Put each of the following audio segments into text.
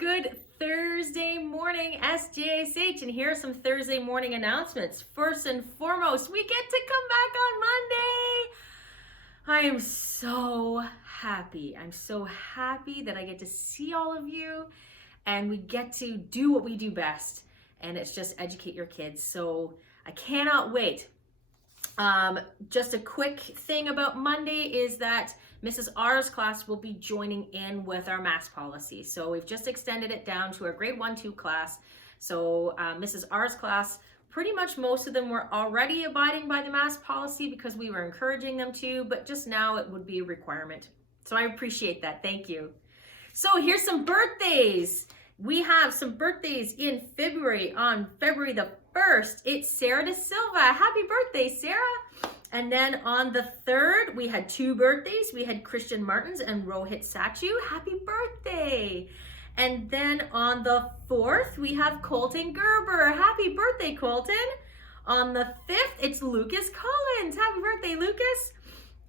Good Thursday morning, SJSH, and here are some Thursday morning announcements. First and foremost, we get to come back on Monday. I am so happy. I'm so happy that I get to see all of you and we get to do what we do best, and it's just educate your kids. So I cannot wait. Just a quick thing about Monday is that Mrs. R's class will be joining in with our mask policy. So we've just extended it down to our grade 1-2 class. So Mrs. R's class, pretty much most of them were already abiding by the mask policy because we were encouraging them to, but just now it would be a requirement. So I appreciate that. Thank you. So here's some birthdays. We have some birthdays in February. On February the 1st, it's Sarah De Silva. Happy birthday, Sarah. And then on the 3rd, we had two birthdays. We had Christian Martins and Rohit Sachu. Happy birthday. And then on the 4th, we have Colton Gerber. Happy birthday, Colton. On the 5th, it's Lucas Collins. Happy birthday, Lucas.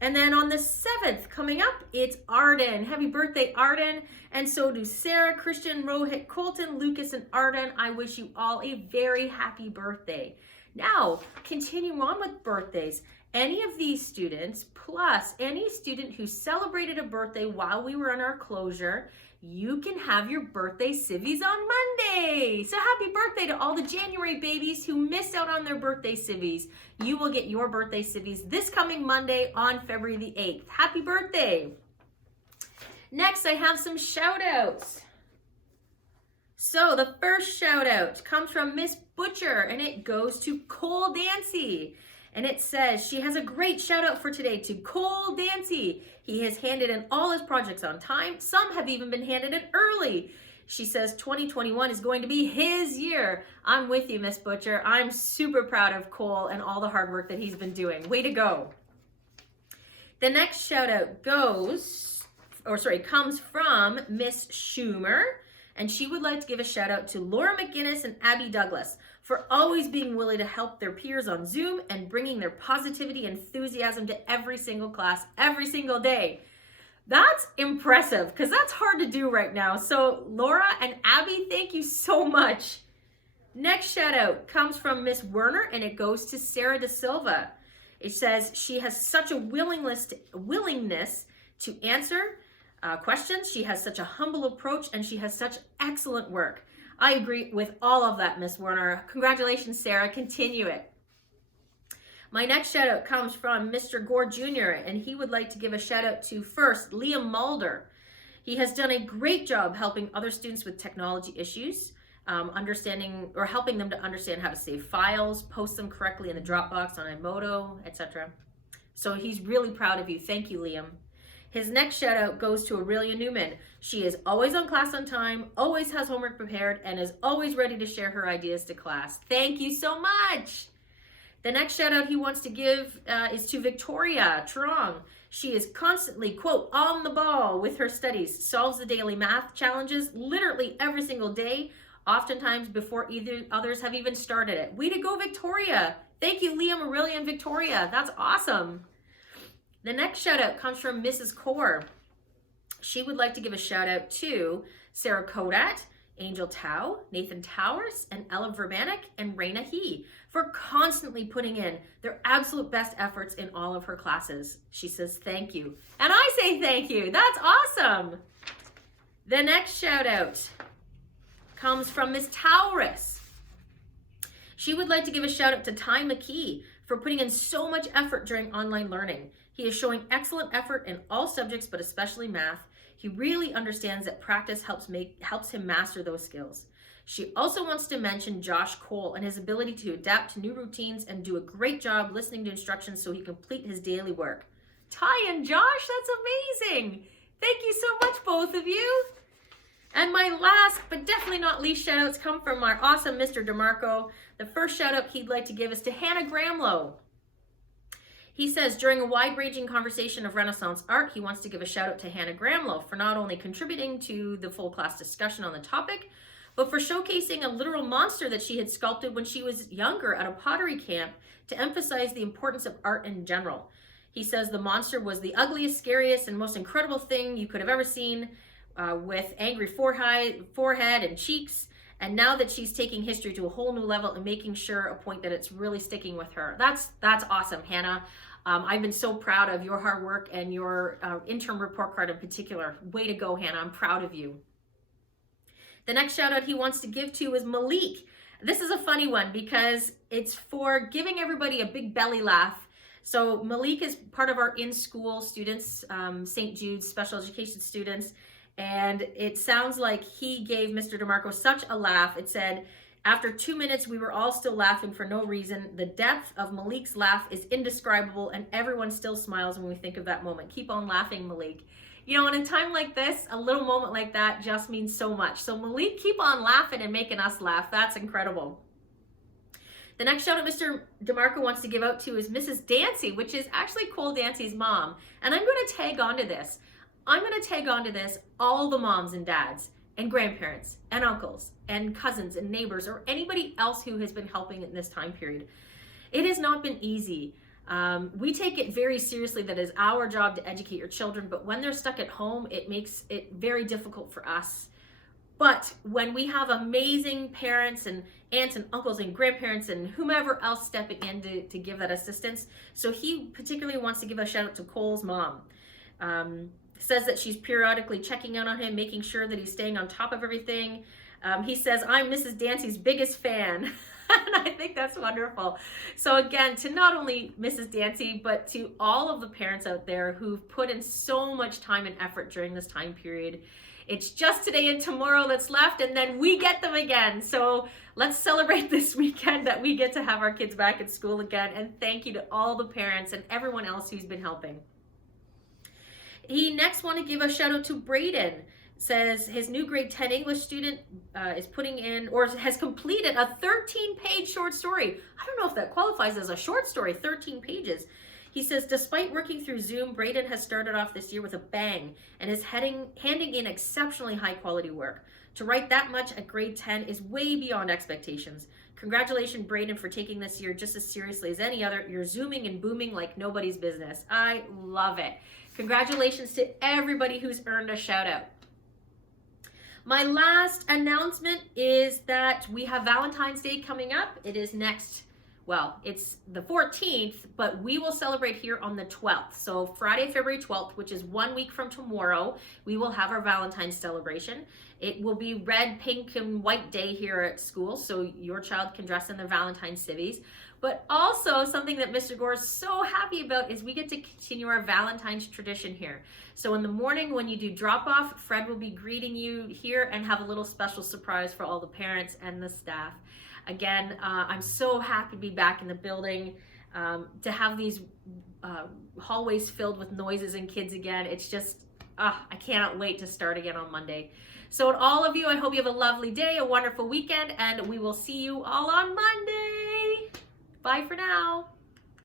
And then on the 7th, coming up, it's Arden. Happy birthday, Arden. And so do Sarah, Christian, Rohit, Colton, Lucas, and Arden. I wish you all a very happy birthday. Now, continue on with birthdays. Any of these students, plus any student who celebrated a birthday while we were on our closure, you can have your birthday civvies on Monday. So happy birthday to all the January babies who missed out on their birthday civvies. You will get your birthday civvies this coming Monday on February the 8th. Happy birthday. Next, I have some shout outs. So the first shout out comes from Miss Butcher, and it goes to Cole Dancy. And it says she has a great shout out for today to Cole Dancy. He has handed in all his projects on time. Some have even been handed in early. She says 2021 is going to be his year. I'm with you, Miss Butcher. I'm super proud of Cole and all the hard work that he's been doing. Way to go. The next shout out comes from Miss Schumer. And she would like to give a shout out to Laura McGinnis and Abby Douglas for always being willing to help their peers on Zoom and bringing their positivity and enthusiasm to every single class, every single day. That's impressive because that's hard to do right now. So Laura and Abby, thank you so much. Next shout out comes from Miss Werner, and it goes to Sarah De Silva. It says she has such a willingness to answer questions. She has such a humble approach, and she has such excellent work. I agree with all of that, Miss Werner. Congratulations, Sarah. Continue it. My next shout out comes from Mr. Gore Jr., and he would like to give a shout out to first Liam Mulder. He has done a great job helping other students with technology issues, helping them to understand how to save files, post them correctly in the Dropbox on Edmodo, etc. So he's really proud of you. Thank you, Liam. His next shout out goes to Aurelia Newman. She is always on class on time, always has homework prepared, and is always ready to share her ideas to class. Thank you so much. The next shout out he wants to give is to Victoria Trong. She is constantly, quote, on the ball with her studies, solves the daily math challenges literally every single day, oftentimes before either others have even started it. Way to go, Victoria. Thank you, Liam, Aurelia, and Victoria. That's awesome. The next shout out comes from Mrs. Kaur. She would like to give a shout out to Sarah Kodat, Angel Tao, Nathan Towers, and Ella Verbanek and Raina He for constantly putting in their absolute best efforts in all of her classes. She says thank you. And I say thank you. That's awesome. The next shout out comes from Miss Towers. She would like to give a shout out to Ty McKee for putting in so much effort during online learning. He is showing excellent effort in all subjects, but especially math. He really understands that practice helps him master those skills. She also wants to mention Josh Cole and his ability to adapt to new routines and do a great job listening to instructions so he can complete his daily work. Ty and Josh, that's amazing. Thank you so much, both of you. And my last, but definitely not least, shout outs come from our awesome Mr. DeMarco. The first shout out he'd like to give is to Hannah Gramlow. He says, during a wide-ranging conversation of Renaissance art, he wants to give a shout out to Hannah Gramlow for not only contributing to the full class discussion on the topic, but for showcasing a literal monster that she had sculpted when she was younger at a pottery camp to emphasize the importance of art in general. He says the monster was the ugliest, scariest, and most incredible thing you could have ever seen. with angry forehead and cheeks. And now that she's taking history to a whole new level and making sure a point that it's really sticking with her. That's awesome, Hannah. I've been so proud of your hard work and your interim report card in particular. Way to go, Hannah. I'm proud of you. The next shout out he wants to give to is Malik. This is a funny one because it's for giving everybody a big belly laugh. So Malik is part of our in-school students, St. Jude's special education students. And it sounds like he gave Mr. DeMarco such a laugh. It said, after 2 minutes, we were all still laughing for no reason. The depth of Malik's laugh is indescribable, and everyone still smiles when we think of that moment. Keep on laughing, Malik. You know, in a time like this, a little moment like that just means so much. So Malik, keep on laughing and making us laugh. That's incredible. The next shout out Mr. DeMarco wants to give out to is Mrs. Dancy, which is actually Cole Dancy's mom. And I'm going to tag onto this. I'm going to tag onto this all the moms and dads and grandparents and uncles and cousins and neighbors or anybody else who has been helping in this time period. It has not been easy. We take it very seriously that it's our job to educate your children, but when they're stuck at home, it makes it very difficult for us. But when we have amazing parents and aunts and uncles and grandparents and whomever else stepping in to give that assistance, so he particularly wants to give a shout out to Cole's mom. Says that she's periodically checking out on him, making sure that he's staying on top of everything. He says, I'm Mrs. Dancy's biggest fan. And I think that's wonderful. So again, to not only Mrs. Dancy, but to all of the parents out there who've put in so much time and effort during this time period. It's just today and tomorrow that's left, and then we get them again. So let's celebrate this weekend that we get to have our kids back at school again. And thank you to all the parents and everyone else who's been helping. He next want to give a shout out to Braden. Says his new grade 10 English student is putting in or has completed a 13-page short story. I don't know if that qualifies as a short story, 13 pages. He says, despite working through Zoom, Braden has started off this year with a bang and is handing in exceptionally high quality work. To write that much at grade 10 is way beyond expectations. Congratulations, Braden, for taking this year just as seriously as any other. You're zooming and booming like nobody's business. I love it. Congratulations to everybody who's earned a shout out. My last announcement is that we have Valentine's Day coming up. It is next, well, it's the 14th, but we will celebrate here on the 12th. So Friday, February 12th, which is 1 week from tomorrow, we will have our Valentine's celebration. It will be red, pink, and white day here at school, so your child can dress in their Valentine civvies. But also something that Mr. Gore is so happy about is we get to continue our Valentine's tradition here. So in the morning when you do drop off, Fred will be greeting you here and have a little special surprise for all the parents and the staff. Again, I'm so happy to be back in the building, to have these hallways filled with noises and kids again. It's just, I cannot wait to start again on Monday. So to all of you, I hope you have a lovely day, a wonderful weekend, and we will see you all on Monday. Bye for now.